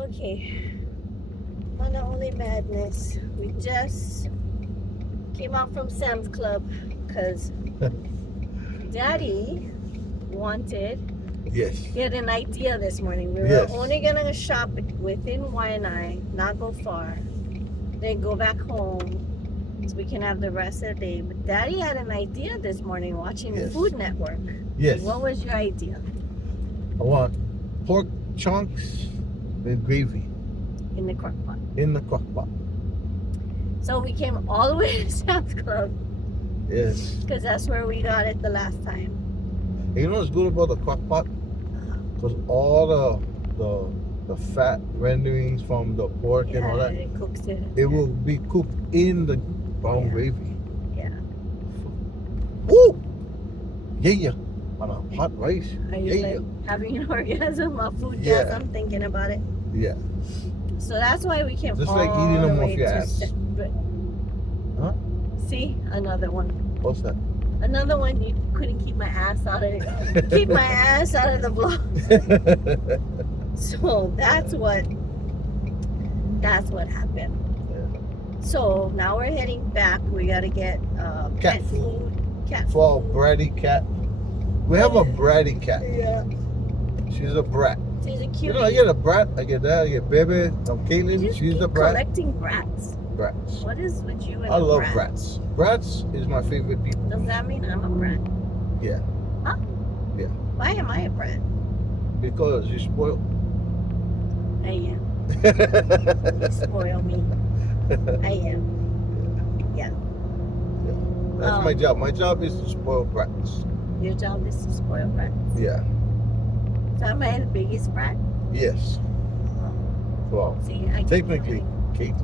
Okay. On the only madness. We just came out from Sam's Club because Daddy wanted. Yes. He had an idea this morning. We were Yes. only gonna shop within Waianae, not go far, then go back home so we can have the rest of the day. But Daddy had an idea this morning watching the Yes. Food Network. Yes. What was your idea? I want pork chunks with gravy In the crock pot. in the crock pot. So we came all the way to Sam's Club Yes. because that's where we got it the last time. And you know what's good about the crock pot? Because all the fat renderings from the pork and all that, it cooks it. it will be cooked in the brown Yeah. gravy. Yeah. Woo! Yeah. On a hot rice. Are you Yeah. like having an orgasm, a food Yeah. gas? I'm thinking about it. Yeah. So that's why we came Just all like eating the them off way your to ass. Huh? See, another one. What's that? Another one. You couldn't keep my ass out of it. Keep my ass out of the vlog. So that's what happened. So now we're heading back. We gotta get Cat pet food. Cat For food. bratty cat. We have a bratty cat. Yeah. She's a brat. She's a cute. You know, I get a brat, I get that, I get baby. Caitlin, she's a brat. Collecting brats. Brats. What is with you and I a love brat? brats. Brats is my favorite people. Does that mean I'm a brat? Yeah. Huh? Yeah. Why am I a brat? Because you spoil. I am. You spoil me. I am. Yeah. That's my job. My job is to spoil brats. Your job is to spoil brats. Yeah. So am I the biggest brat? Yes. Well, See, I technically, Kate.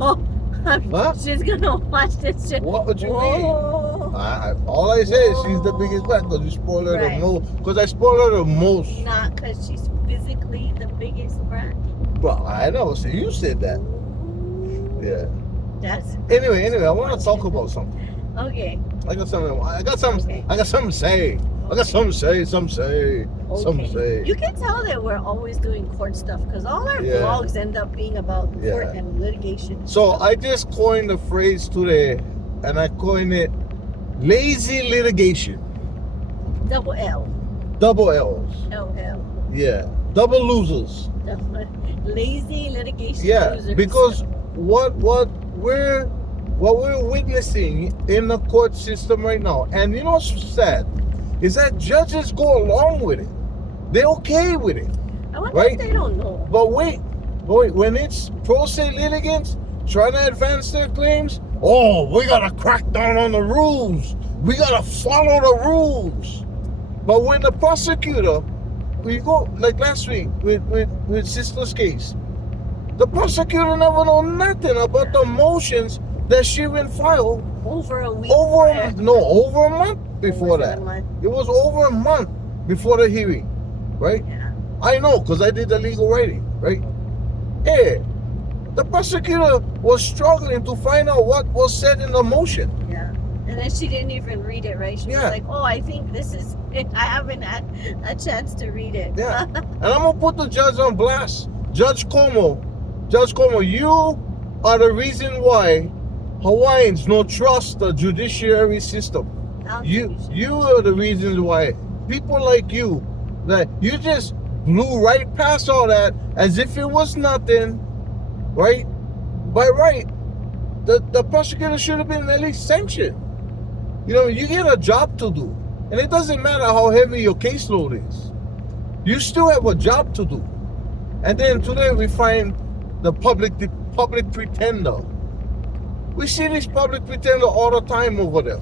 Oh, Huh? she's gonna watch this shit. What would you mean? Whoa. All I say is she's the biggest brat because you spoil her Right. the most. Because I spoil her the most. Not because she's physically the biggest brat. Well, I know. So you said that. Yeah. That's Anyway, I want to talk about something. okay. I got something to say. I got something to say. Some say. You can tell that we're always doing court stuff because all our Yeah. vlogs end up being about court Yeah. and litigation. So I just coined the phrase today, and I coined it lazy litigation. Double L. Double L's. LL. Yeah. Double losers. Lazy litigation. Yeah. Losers. Because what we're witnessing in the court system right now, and you know what's sad, is that judges go along with it. They're okay with it. I wonder right? if they don't know. But wait, when it's pro se litigants trying to advance their claims, oh, we gotta crack down on the rules. We gotta follow the rules. But when the prosecutor, we go like last week with Sister's case, the prosecutor never know nothing about the motions that she been filed Over a week. over prior. a month before Was it that. a month? It was over a month before the hearing, right? Yeah. I know, because I did the legal writing, right? Yeah. The prosecutor was struggling to find out what was said in the motion. Yeah. And then she didn't even read it, right? She Yeah. was like, oh, I think this is it. I haven't had a chance to read it. Yeah. And I'm going to put the judge on blast. Judge Como, you are the reason why Hawaiians don't trust the judiciary system. You are the reasons why people like you, that you just blew right past all that as if it was nothing, right? By right, the prosecutor should have been at least sanctioned. You know, you get a job to do, and it doesn't matter how heavy your caseload is. You still have a job to do. And then today we find the public pretender. We see this public pretender all the time over there.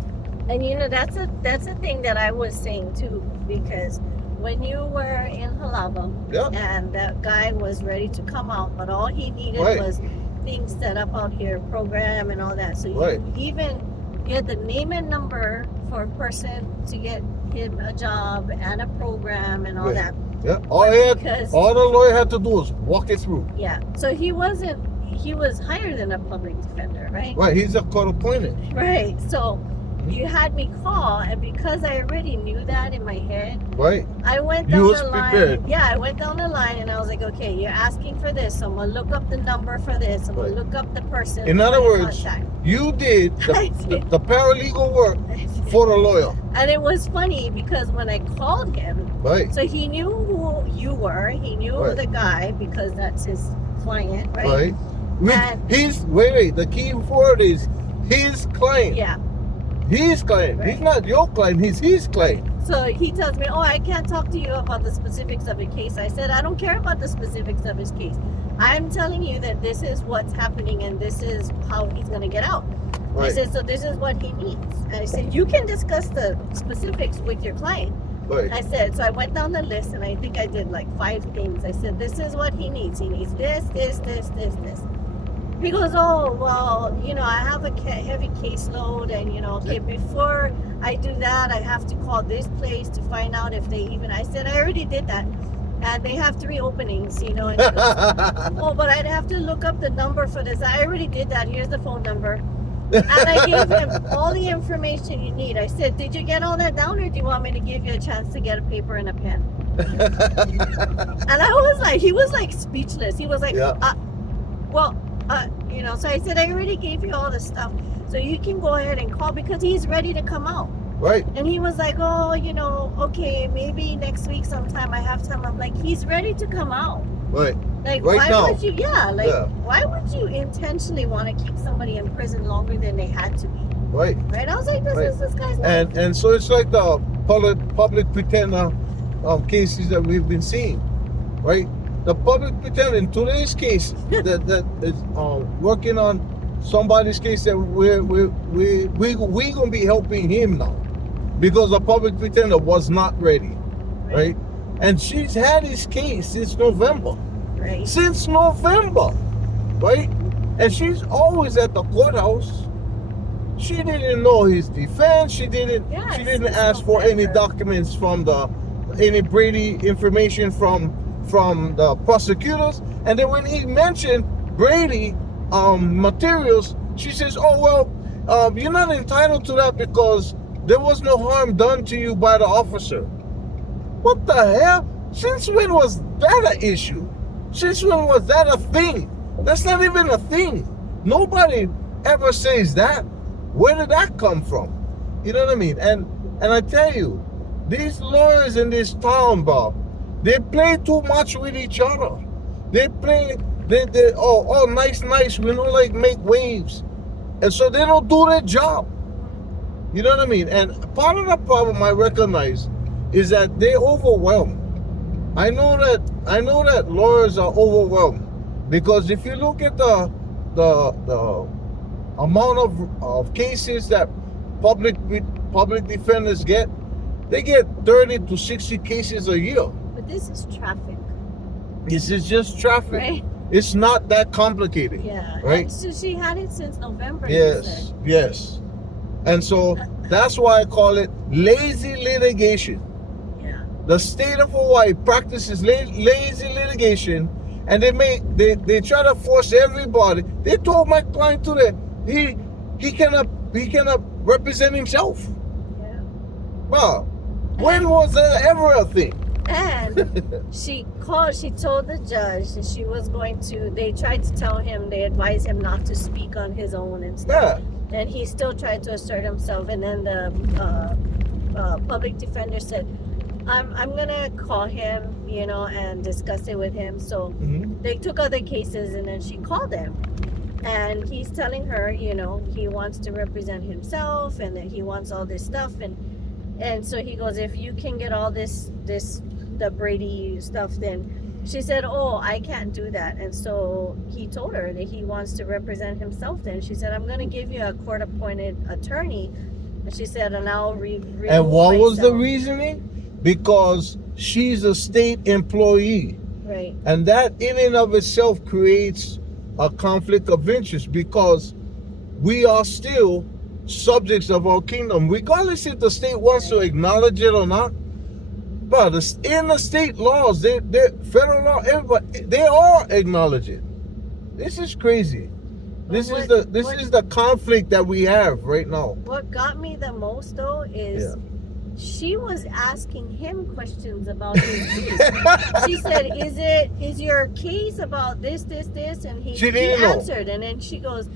And you know, that's a thing that I was saying too, because when you were in Halava Yeah. and that guy was ready to come out, but all he needed Right. was things set up out here, program and all that. So Right. you had the name and number for a person to get him a job and a program and all Right. that. Yeah. Because- All the lawyer had to do was walk it through. Yeah. So he was higher than a public defender, right? Right. He's a court appointed. Right. So You had me call, and because I already knew that in my head, Right. I went You down was the line. prepared. Yeah, I went down the line, and I was like, okay, you're asking for this, so I'm gonna look up the number for this. I'm gonna Right. look up the person. In other words, contact. you did I did. the paralegal work for the lawyer. And it was funny because when I called him, Right. so he knew who you were. He knew Right. the guy because that's his client, right? Right. With And- his wait. The key word is his client. Yeah. His client. Right. He's not your client. He's his client. So he tells me, oh, I can't talk to you about the specifics of a case. I said, I don't care about the specifics of his case. I'm telling you that this is what's happening and this is how he's going to get out. I Right. said, so this is what he needs. And I said, you can discuss the specifics with your client. Right. I said, so I went down the list and I think I did like 5 things. I said, this is what he needs. He needs this, this, this, this, this. He goes, oh, well, you know, I have a heavy caseload and, you know, okay, before I do that, I have to call this place to find out if they even, I said, I already did that. And they have 3 openings, you know. And he goes, oh, but I'd have to look up the number for this. I already did that. Here's the phone number. And I gave him all the information you need. I said, did you get all that down or do you want me to give you a chance to get a paper and a pen? And I was like, he was like speechless. He was like, Yeah. you know, so I said, I already gave you all the stuff. So you can go ahead and call because he's ready to come out. Right. And he was like, oh, you know, okay, maybe next week sometime I have time. I'm like, he's ready to come out. Right. Like, Right why now. would you, why would you intentionally want to keep somebody in prison longer than they had to be? Right. Right? I was like, this guy's not. And so it's like the public pretender cases that we've been seeing, right? The public pretender in today's case that is working on somebody's case that we gonna be helping him now because the public pretender was not ready, right? And she's had his case since November. Right. Since November, right? And she's always at the courthouse. She didn't know his defense. She didn't ask for any documents from any Brady information from the prosecutors. And then when he mentioned Brady materials, she says, oh, well, you're not entitled to that because there was no harm done to you by the officer. What the hell? Since when was that an issue? Since when was that a thing? That's not even a thing. Nobody ever says that. Where did that come from? You know what I mean? And I tell you, these lawyers in this town, Bob, they play too much with each other. They play, nice, we don't like make waves. And so they don't do their job. You know what I mean? And part of the problem I recognize is that they overwhelm. I know that lawyers are overwhelmed because if you look at the amount of cases that public defenders get, they get 30 to 60 cases a year. But this is traffic. This is just traffic. Right? It's not that complicated. Yeah. Right? And so she had it since November. You said. Yes. And so that's why I call it lazy litigation. Yeah. The state of Hawaii practices lazy litigation, and they try to force everybody. They told my client today he cannot represent himself. Yeah. Well, when was that ever a thing? And she told the judge that she was going to, they tried to tell him, they advised him not to speak on his own and stuff. Yeah. And he still tried to assert himself. And then the public defender said, I'm going to call him, you know, and discuss it with him. So they took other cases and then she called him. And he's telling her, you know, he wants to represent himself and that he wants all this stuff. And so he goes, if you can get all the Brady stuff, then she said, oh, I can't do that. And so he told her that he wants to represent himself. Then she said, I'm going to give you a court-appointed attorney. And she said, and I'll And what was the reasoning? Because she's a state employee. Right. And that in and of itself creates a conflict of interest because we are still subjects of our kingdom, regardless if the state wants to acknowledge it or not. But in the state laws, federal law, everybody, they all acknowledge it. This is crazy. This But is the conflict that we have right now. What got me the most though is she was asking him questions about his case. She said, "Is your case about this, and he She didn't know. answered, and then she goes,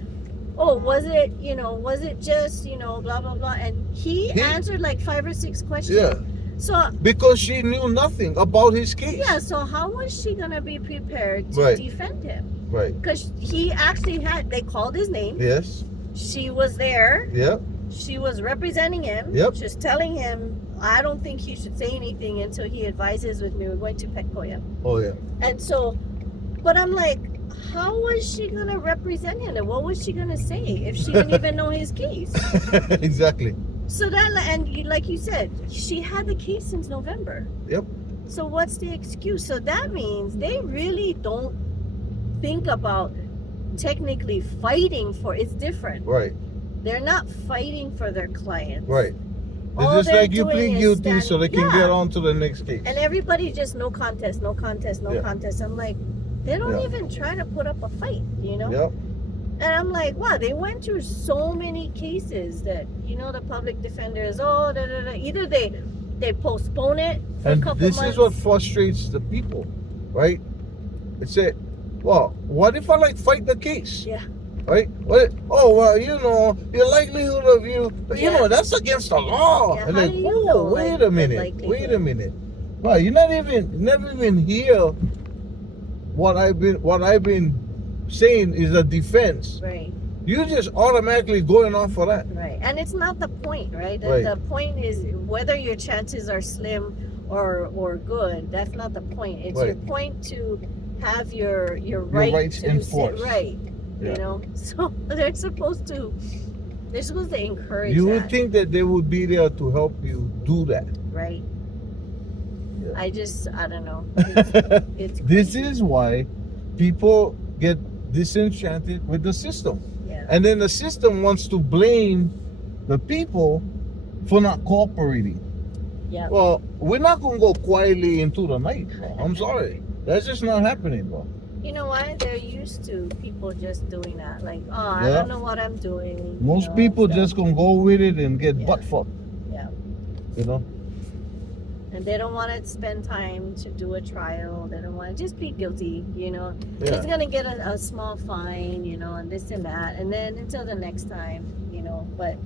"Oh, was it just blah blah blah," and he answered like 5 or 6 questions. Yeah. So because she knew nothing about his case. yeah, so how was she gonna be prepared to defend him? Right. Because he actually they called his name. Yes. She was there. Yep. She was representing him. Yep. Just telling him, I don't think he should say anything until he advises with me. We're going to Petcoya. Oh yeah. And so, but I'm like, how was she gonna represent him? And what was she gonna say if she didn't even know his case? Exactly. So that, and like you said, she had the case since November. Yep. So what's the excuse? So that means they really don't think about technically fighting for. It's different. Right. They're not fighting for their clients. Right. All It's just they're like you doing plead is guilty so they can get on to the next case. And everybody just no contest. I'm like, they don't even try to put up a fight, Yep. And I'm like, wow, they went through so many cases that, the public defenders, either they postpone it for a And couple this months. is what frustrates the people, right? It's a, well, what if I fight the case? Yeah. Right? What? Oh, well, your likelihood of that's against the law. Yeah, And how like, do you know, wait the a minute. likelihood? Wait a minute. Well, you never even hear what I've been saying is a defense. Right. You just automatically going off for that. Right. And it's not the point, right? Right. The point is whether your chances are slim or good. That's not the point. It's your point to have your rights to enforced. Right. Yeah. So they're supposed to encourage You that. would think that they would be there to help you do that. Right. Yeah. I don't know. It's This crazy. is why people get disenchanted with the system. Yeah. And then the system wants to blame the people for not cooperating. Yeah. Well, we're not going to go quietly into the night, bro. I'm sorry. That's just not happening, bro. You know why? They're used to people just doing that. Like, I don't know what I'm doing. Most people just going to go with it and get butt fucked. Yeah. And they don't want to spend time to do a trial. They don't want to just be guilty, Yeah. He's going to get a small fine, and this and that. And then until the next time, but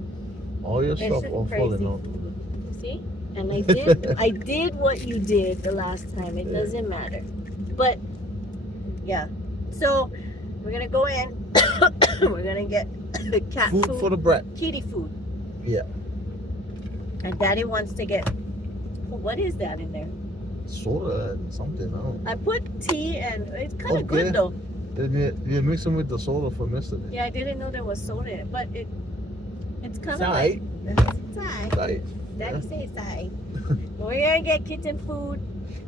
All your it's stuff just all crazy. falling out. See? And I did what you did the last time. It doesn't matter. But, yeah. So, we're going to go in. We're going to get the cat food. For the brat. Kitty food. Yeah. And Daddy wants to get... What is that in there? Soda and something, I don't know. I put tea and it's kind of Okay. good though. You mix them with the soda from yesterday. Yeah, I didn't know there was soda in it, but it's kind of Sai. like Sai. Right. Daddy say Sai. We're gonna get kitten food,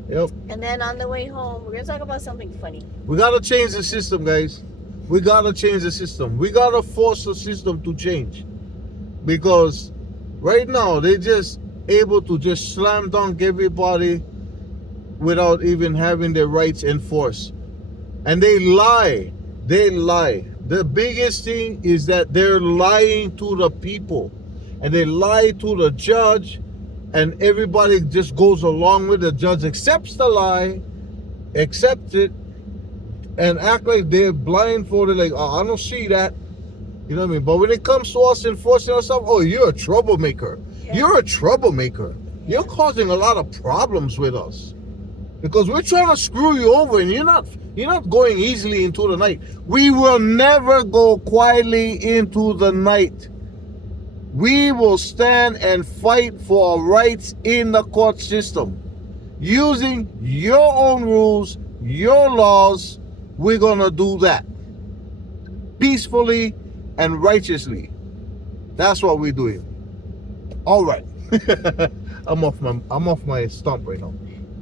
Yep. and then on the way home, we're gonna talk about something funny. We gotta change the system, guys. We gotta change the system. We gotta force the system to change. Because right now they're just able to just slam dunk everybody without even having their rights enforced. And they lie. They lie. The biggest thing is that they're lying to the people. And they lie to the judge. And everybody just goes along with the judge, accepts the lie, accepts it, and act like they're blindfolded, like, oh, I don't see that. You know what I mean? But when it comes to us enforcing ourselves, oh, you're a troublemaker. Yeah. You're a troublemaker. You're causing a lot of problems with us. Because we're trying to screw you over and you're not going easily into the night. We will never go quietly into the night. We will stand and fight for our rights in the court system. Using your own rules, your laws, we're gonna do that. Peacefully and righteously. That's what we're doing. All right. I'm off my stump right now.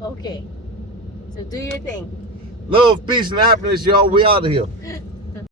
Okay, so do your thing. Love, peace, and happiness, y'all. We out of here.